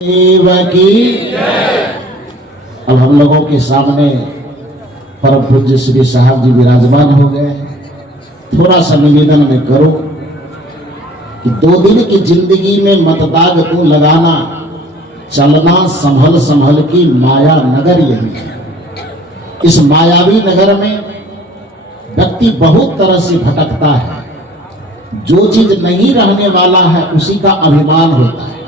की। अब हम लोगों के सामने परम पूज्य श्री साहब जी विराजमान हो गए। थोड़ा सा निवेदन में करो कि 2 दिन की जिंदगी में मतदाग तू लगाना, चलना संभल संभल की माया नगर यही है। इस मायावी नगर में व्यक्ति बहुत तरह से भटकता है। जो चीज नहीं रहने वाला है उसी का अभिमान होता है।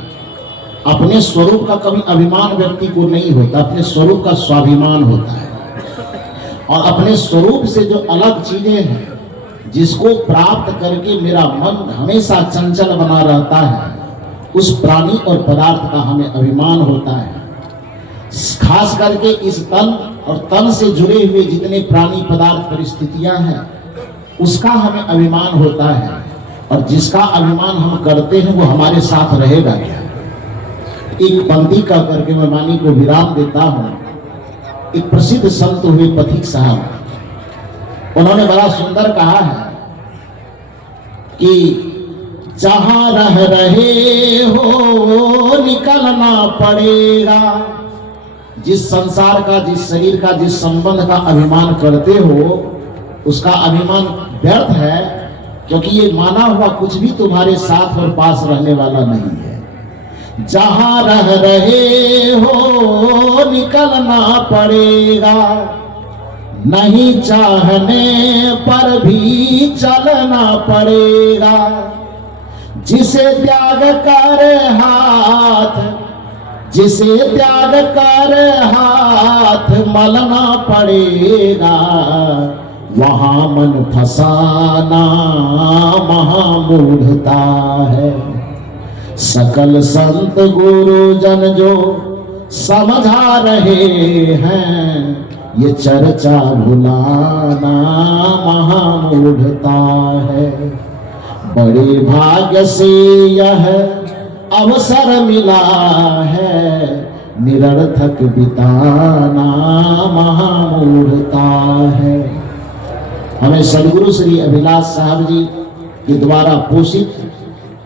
अपने स्वरूप का कभी अभिमान व्यक्ति को नहीं होता, अपने स्वरूप का स्वाभिमान होता है। और अपने स्वरूप से जो अलग चीजें हैं, जिसको प्राप्त करके मेरा मन हमेशा चंचल बना रहता है, उस प्राणी और पदार्थ का हमें अभिमान होता है। खास करके इस तन और तन से जुड़े हुए जितने प्राणी पदार्थ परिस्थितियां हैं, उसका हमें अभिमान होता है। और जिसका अभिमान हम करते हैं वो हमारे साथ रहेगा क्या। एक पंक्ति का करके मैं वाणी को विराम देता हूं। एक प्रसिद्ध संत हुए पथिक साहब, उन्होंने बड़ा सुंदर कहा है कि जहां रह रहे हो निकलना पड़ेगा। जिस संसार का, जिस शरीर का, जिस संबंध का अभिमान करते हो, उसका अभिमान व्यर्थ है, क्योंकि ये माना हुआ कुछ भी तुम्हारे साथ और पास रहने वाला नहीं है। जहां रह रहे हो निकलना पड़ेगा, नहीं चाहने पर भी चलना पड़ेगा। जिसे त्याग कर हाथ, जिसे त्याग कर हाथ मलना पड़ेगा, वहां मन फसाना महामूढ़ता है। सकल संत गुरुजन जो समझा रहे हैं, ये चर्चा भुलाना महामूढ़ता है। बड़े भाग्य से यह अवसर मिला है, निरर्थक बिताना महामूढ़ता है। हमें सदगुरु श्री अभिलाष साहब जी के द्वारा पोषित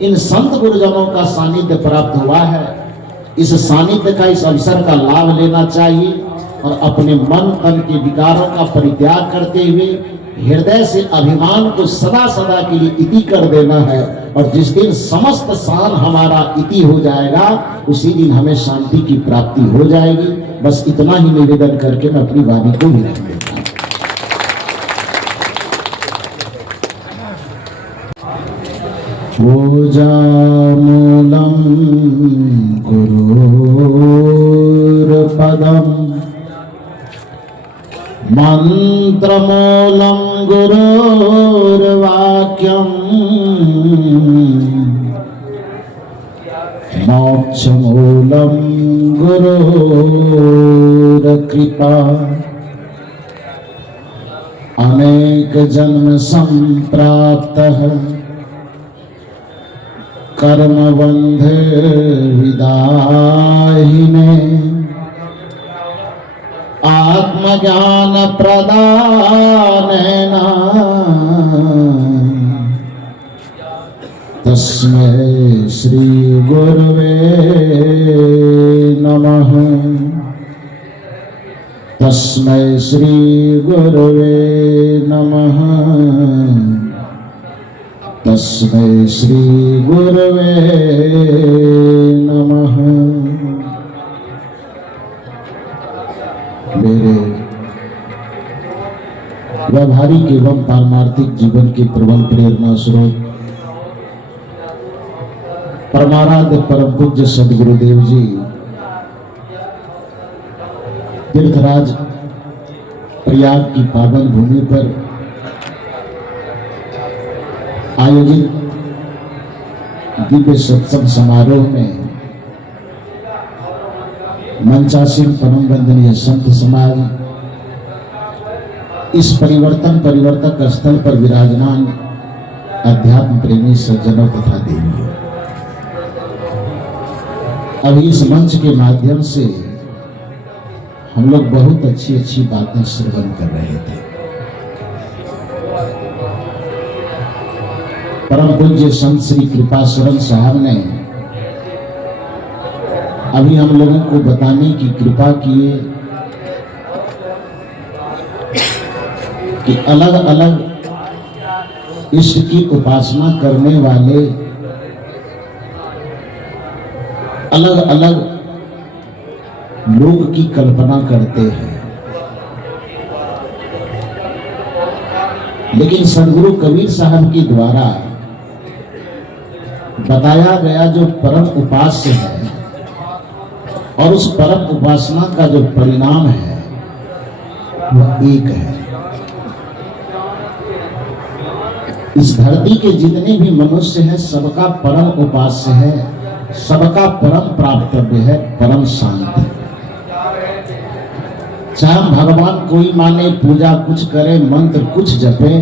इन संत गुरुजनों का सानिध्य प्राप्त हुआ है। इस सानिध्य का, इस अवसर का लाभ लेना चाहिए और अपने मन तन के विकारों का परित्याग करते हुए हृदय से अभिमान को सदा सदा के लिए इति कर देना है। और जिस दिन समस्त साल हमारा इति हो जाएगा, उसी दिन हमें शांति की प्राप्ति हो जाएगी। बस इतना ही निवेदन करके मैं अपनी वाणी को विराम देता हूं। पूजामूलं गुरुर्पदम्, मंत्रमूलं गुरुर्वाक्यम्, मोक्षमूलं गुरुर्कृपा। अनेक जन्म संप्राप्तः कर्मबंध विदाहिने, आत्मज्ञान प्रदानेन तस्मै श्री गुरुवे नमः। तस्मै श्री गुरुवे नमः। तस्मै श्री गुरुवे नमः। मेरे व्यवहारिक एवं पारमार्थिक जीवन के प्रबल प्रेरणा स्रोत परमाराध्य परम पूज्य सदगुरुदेव जी तीर्थराज प्रयाग की पावन भूमि पर आयोजित दिव्य सत्संग समारोह में मंचासीन परम वंदनीय संत समाज, इस परिवर्तक स्थल पर विराजमान अध्यात्म प्रेमी सज्जनों तथा देवियों, अभी इस मंच के माध्यम से हम लोग बहुत अच्छी अच्छी बातें श्रवण कर रहे थे। परम पूज्य संत श्री कृपाशरण साहब ने अभी हम लोगों को बताने की कृपा किए कि अलग अलग इष्ट की उपासना करने वाले अलग अलग लोग की कल्पना करते हैं, लेकिन सदगुरु कबीर साहब के द्वारा बताया गया जो परम उपास्य है और उस परम उपासना का जो परिणाम है वह एक है। इस धरती के जितने भी मनुष्य हैं सबका परम उपास्य है, सबका परम प्राप्तव्य है परम शांति। चाहे हम भगवान कोई माने, पूजा कुछ करे, मंत्र कुछ जपे,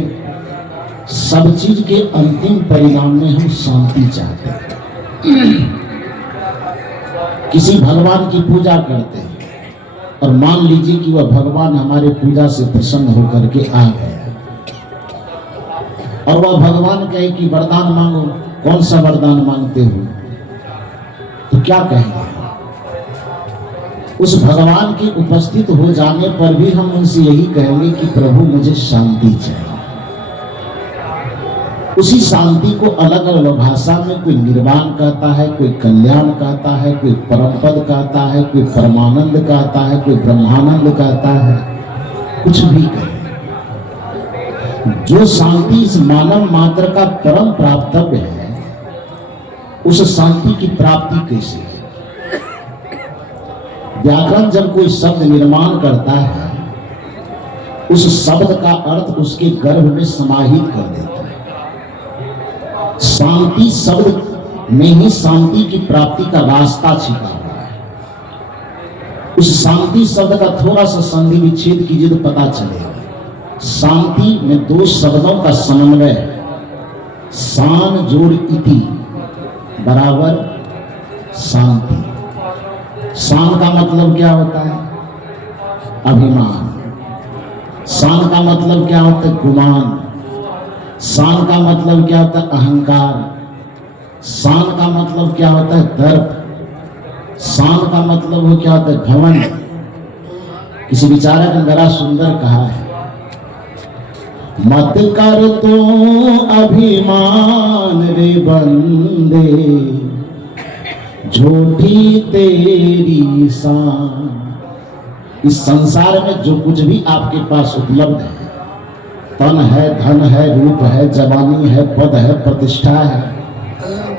सब चीज के अंतिम परिणाम में हम शांति चाहते हैं। किसी भगवान की पूजा करते हैं और मान लीजिए कि वह भगवान हमारे पूजा से प्रसन्न होकर के आ गए और वह भगवान कहे कि वरदान मांगो, कौन सा वरदान मांगते हो, तो क्या कहेंगे? उस भगवान के उपस्थित हो जाने पर भी हम उनसे यही कहेंगे कि प्रभु मुझे शांति चाहिए। उसी शांति को अलग अलग भाषा में कोई निर्वाण कहता है, कोई कल्याण कहता है, कोई परमपद कहता है, कोई परमानंद कहता है, कोई ब्रह्मानंद कहता है, कुछ भी कहे। जो शांति इस मानव मात्र का परम प्राप्तव्य है, उस शांति की प्राप्ति कैसे है? व्याकरण जब कोई शब्द निर्माण करता है, उस शब्द का अर्थ उसके गर्भ में समाहित कर देता है। शांति शब्द में ही शांति की प्राप्ति का रास्ता छिपा हुआ है। उस शांति शब्द का थोड़ा सा संधि विच्छेद कीजिए तो पता चलेगा। शांति में दो शब्दों का समन्वय है, शान जोड़ इति बराबर शांति। शान का मतलब क्या होता है? अभिमान। शान का मतलब क्या होता है? गुमान। शान का मतलब क्या होता है? अहंकार। शान का मतलब क्या होता है? दर्प। शान का मतलब वो क्या होता है? घमंड। किसी विचारक ने बड़ा सुंदर कहा है, मत कर तो अभिमान रे बंदे, झूठी तेरी शान। इस संसार में जो कुछ भी आपके पास उपलब्ध है, तन है, धन है, रूप है, जवानी है, पद है, प्रतिष्ठा है,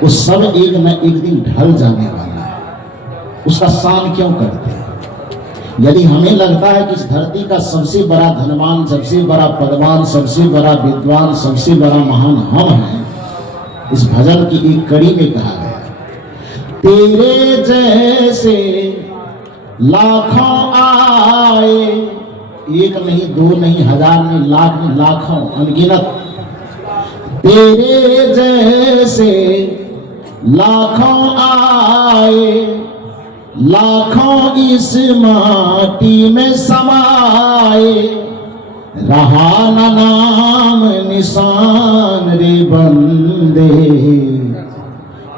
वो सब एक न एक दिन ढल जाने वाला है। उसका शान क्यों करते हैं? यदि हमें लगता है कि इस धरती का सबसे बड़ा धनवान, सबसे बड़ा पदवान, सबसे बड़ा विद्वान, सबसे बड़ा महान हम हैं, इस भजन की एक कड़ी में कहा गया, तेरे जैसे लाखों आए, एक नहीं, दो नहीं, हजार नहीं, लाख नहीं, लाखों अनगिनत। तेरे जैसे लाखों आए, लाखों इस माटी में समाए, रहा न नाम निशान रे बंदे,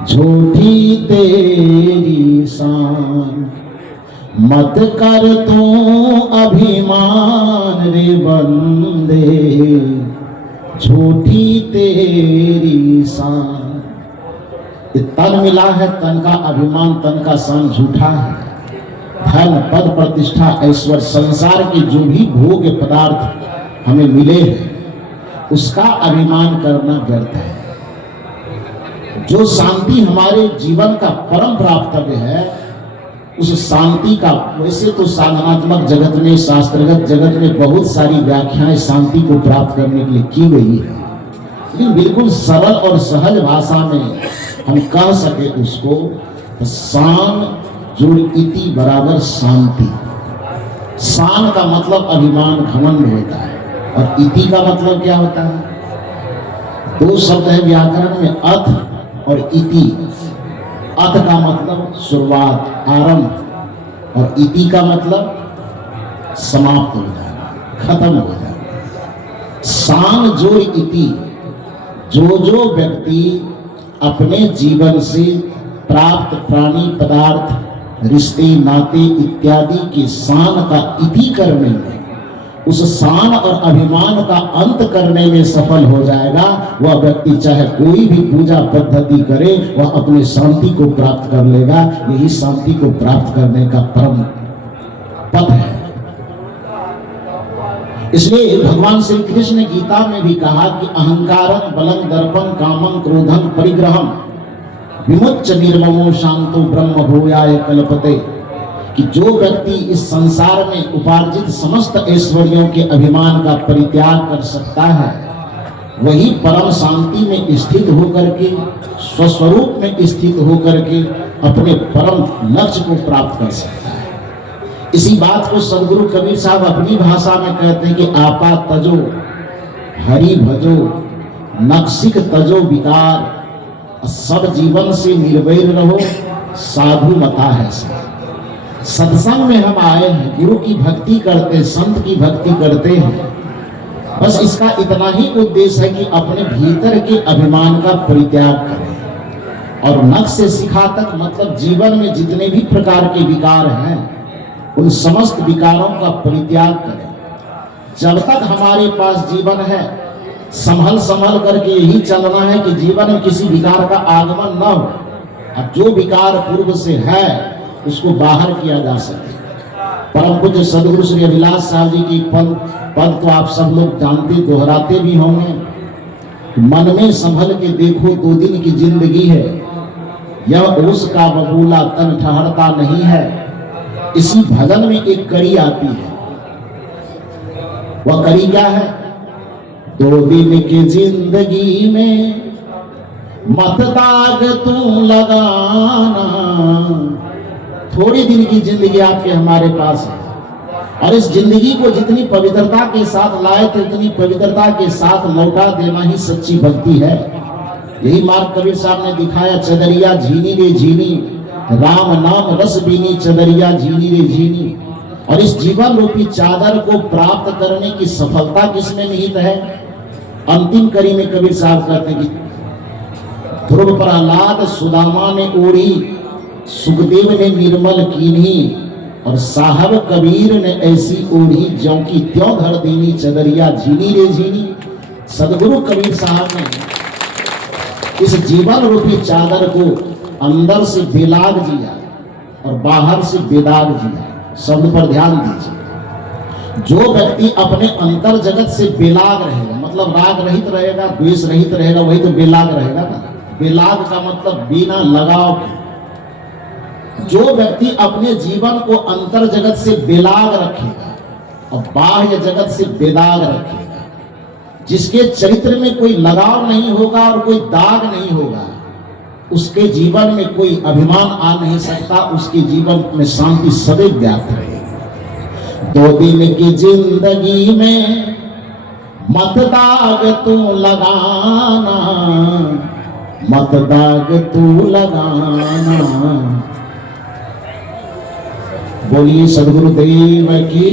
झूठी तेरी शान। मत कर तू अभिमान रे बंदे, झूठी तेरी शान। तन मिला है, तन का अभिमान, तन का शान झूठा है। धन, पद, प्रतिष्ठा, ऐश्वर्य, संसार के जो भी भोग पदार्थ हमें मिले हैं, उसका अभिमान करना व्यर्थ है। जो शांति हमारे जीवन का परम प्राप्तव्य है, उस शांति का, वैसे तो साधनात्मक जगत में, शास्त्रगत जगत में बहुत सारी व्याख्याएं शांति को प्राप्त करने के लिए की गई है, लेकिन बिल्कुल सरल और सहज भाषा में हम कह सके उसको, तो शान जोड़ इति बराबर शांति। शान का मतलब अभिमान, घमंड होता है, और इति का मतलब क्या होता है? दो शब्द है व्याकरण में, अथ और इति। अथ का मतलब शुरुआत, आरंभ, और इति का मतलब समाप्त हो जाना, खत्म हो जाना। शान जोड़ इति, जो व्यक्ति अपने जीवन से प्राप्त प्राणी पदार्थ रिश्ते नाते इत्यादि के शान का इति करने में, उस शान और अभिमान का अंत करने में सफल हो जाएगा, वह व्यक्ति चाहे कोई भी पूजा पद्धति करे, वह अपने शांति को प्राप्त कर लेगा। यही शांति को प्राप्त करने का परम पथ है। इसलिए भगवान श्री कृष्ण ने गीता में भी कहा कि अहंकारं बलं दर्पं कामं क्रोधं परिग्रहं विमुच्य निर्ममो शांतो ब्रह्म भूयाय कल्पते, कि जो व्यक्ति इस संसार में उपार्जित समस्त ऐश्वर्यों के अभिमान का परित्याग कर सकता है, वही परम शांति में स्थित होकर के, स्वस्वरूप में स्थित होकर के अपने परम लक्ष्य को प्राप्त कर सकता है। इसी बात को सदगुरु कबीर साहब अपनी भाषा में कहते हैं कि आपा तजो हरि भजो नक्सिक तजो विकार, सब जीवन से निर्वैर रहो साधु मता है सब। सत्संग में हम आए हैं, गुरु की भक्ति करते, संत की भक्ति करते हैं, बस इसका इतना ही उद्देश्य है कि अपने भीतर के अभिमान का परित्याग करें। और नख से शिखा तक मतलब जीवन में जितने भी प्रकार के विकार हैं, उन समस्त विकारों का परित्याग करें। जब तक हमारे पास जीवन है, संभल संभल करके यही चलना है कि जीवन में किसी विकार का आगमन न हो, और जो विकार पूर्व से है उसको बाहर किया जा सके। परम पूज्य सदगुरु श्री अभिलाष साहब जी की पद तो आप सब लोग जानते, दोहराते भी होंगे। मन में संभल के देखो 2 दिन की जिंदगी है, यह ओस का बबूला तन ठहरता नहीं है। इसी भजन में एक कड़ी आती है, वह कड़ी क्या है? 2 दिन की जिंदगी में मत दाग तू लगाना। थोड़ी दिन की जिंदगी आपके हमारे पास है, और इस जिंदगी को जितनी पवित्रता के साथ लाए थे, उतनी पवित्रता के साथ लौटा देना ही सच्ची भक्ति है। यही मार्ग कबीर साहब ने दिखाया, चदरिया झीनी रे झीनी, राम नाम रस बीनी, चदरिया झीनी रे झीनी। और इस जीवन रूपी चादर को प्राप्त करने की सफलता किसमें निहित है? अंतिम कड़ी में कबीर साहब कहते हैं कि ध्रुव प्रहलाद सुदामा ने ओढ़ी, सुखदेव ने निर्मल कीन्ही, और साहब कबीर ने ऐसी ओढ़ी ज्यों की त्यों धर दीनी, चदरिया झीनी रे झीनी। सदगुरु कबीर साहब ने इस जीवन रूपी चादर को अंदर से बेलाग जिया और बाहर से बेदाग जिया। शब्द पर ध्यान दीजिए। जो व्यक्ति अपने अंतर जगत से बेलाग रहेगा, मतलब राग रहित रहेगा, द्वेष रहित रहेगा, वही तो बेलाग रहेगा ना। बेलाग का मतलब बिना लगाव के। जो व्यक्ति अपने जीवन को अंतर जगत से बेलाग रखेगा और बाह्य जगत से बेदाग रखेगा, जिसके चरित्र में कोई लगाव नहीं होगा और कोई दाग नहीं होगा, उसके जीवन में कोई अभिमान आ नहीं सकता, उसके जीवन में शांति सदैव व्याप्त रहेगी। 2 दिन की जिंदगी में मत दाग तू लगाना, मत दाग तू लगाना। बोलिए सदगुरुदेव की।